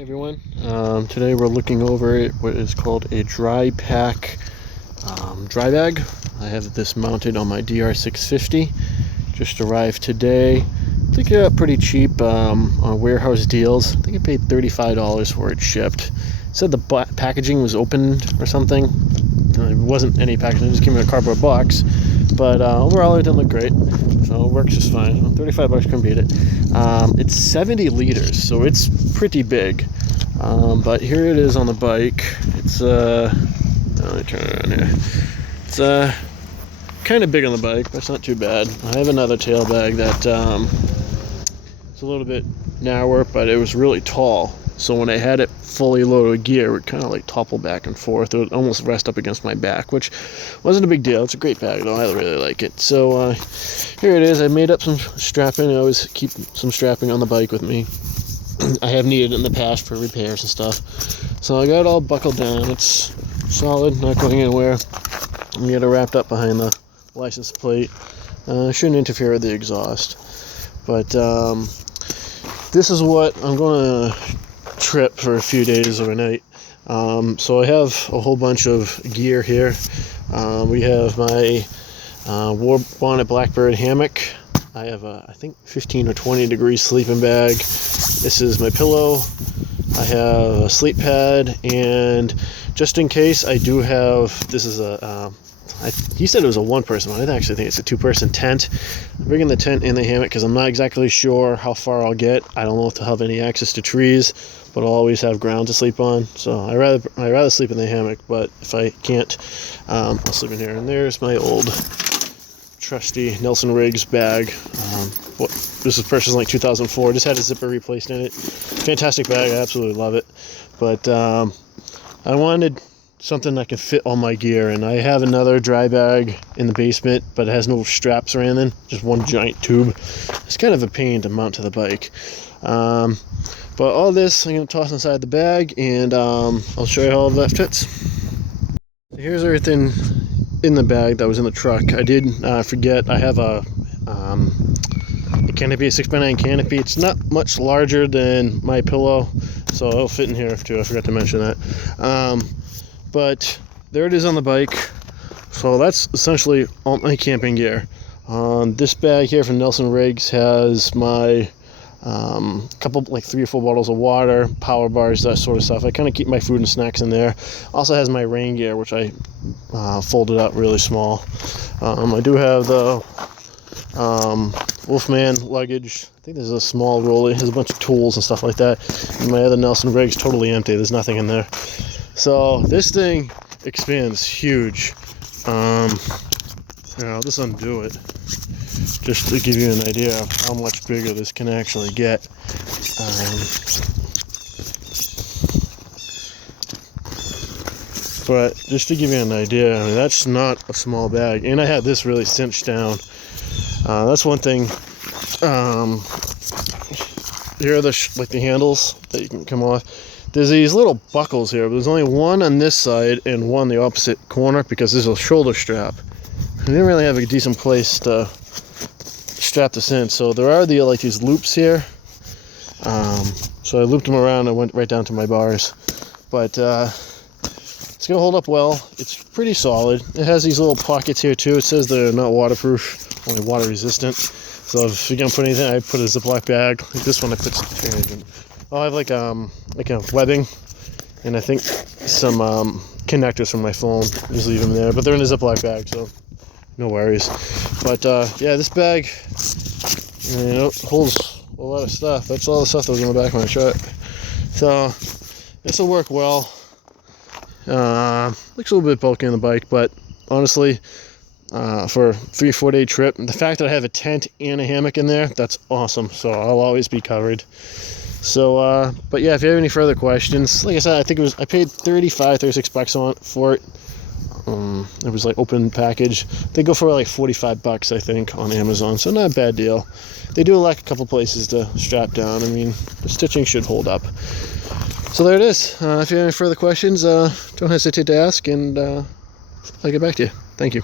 Hey everyone, today we're looking over at what is called a Dry-Pak dry bag. I have this mounted on my DR650, just arrived today. I think it got pretty cheap on warehouse deals. I think I paid $35 for it shipped. It said the packaging was opened or something. It wasn't any packaging, it just came in a cardboard box. But overall it didn't look great, so it works just fine. 35 bucks, couldn't beat it. It's 70 liters, so it's pretty big. But here it is on the bike. It's let me turn it around here. It's kind of big on the bike, but it's not too bad. I have another tail bag that it's a little bit narrower, but it was really tall. So when I had it fully loaded with gear, it would kind of like topple back and forth. It would almost rest up against my back, which wasn't a big deal. It's a great bag though. I really like it. So here it is. I made up some strapping. I always keep some strapping on the bike with me. I have needed it in the past for repairs and stuff. So I got it all buckled down. It's solid, not going anywhere. I'm get it wrapped up behind the license plate. Shouldn't interfere with the exhaust. But this is what I'm going to trip for a few days overnight. So I have a whole bunch of gear here. We have my War Bonnet Blackbird hammock. I have a, I think 15 or 20 degree sleeping bag. This is my pillow. I have a sleep pad, and just in case, I do have, this is a he said it was a one-person one. I actually think it's a two-person tent. I'm bringing the tent in the hammock because I'm not exactly sure how far I'll get. I don't know if I'll have any access to trees, but I'll always have ground to sleep on. So I rather sleep in the hammock, but if I can't, I'll sleep in here. And there's my old trusty Nelson Riggs bag. This was purchased in like 2004. Just had a zipper replaced in it. Fantastic bag. I absolutely love it. But I wanted something that can fit all my gear, and I have another dry bag in the basement, but it has no straps or anything, just one giant tube. It's kind of a pain to mount to the bike. But all this I'm going to toss inside the bag, and I'll show you how all that fits. Here's everything in the bag that was in the truck. I did forget I have a canopy, a 6x9 canopy. It's not much larger than my pillow, so it'll fit in here too. I forgot to mention that. But there it is on the bike. So that's essentially all my camping gear. This bag here from Nelson Riggs has my couple, like 3 or 4 bottles of water, power bars, that sort of stuff. I kind of keep my food and snacks in there. Also has my rain gear, which I folded out really small. I do have the Wolfman luggage. I think there's a small rollie. There's a bunch of tools and stuff like that. And my other Nelson Riggs totally empty. There's nothing in there. So this thing expands huge. I'll just undo it just to give you an idea of how much bigger this can actually get. But just to give you an idea, I mean, that's not a small bag. And I had this really cinched down. That's one thing. Here are the handles that you can come off. There's these little buckles here, but there's only one on this side and one the opposite corner because there's a shoulder strap. I didn't really have a decent place to strap this in, so there are these loops here. So I looped them around and went right down to my bars. But it's gonna hold up well. It's pretty solid. It has these little pockets here too. It says they're not waterproof, only water resistant. So if you're gonna put anything, I put a Ziploc bag. Like this one, I put some. I have like a webbing, and I think some connectors from my phone. Just leave them there, but they're in a Ziploc bag, so no worries. But yeah, this bag, holds a lot of stuff. That's all the stuff that was in the back of my truck. So this will work well. Looks a little bit bulky on the bike, but honestly, for a 3-4 day trip, the fact that I have a tent and a hammock in there, that's awesome. So I'll always be covered. So, but yeah, if you have any further questions, like I said, I paid $36 for it. It was like open package. They go for like $45, I think, on Amazon. So not a bad deal. They do like a couple places to strap down. I mean, the stitching should hold up. So there it is. If you have any further questions, don't hesitate to ask, and I'll get back to you. Thank you.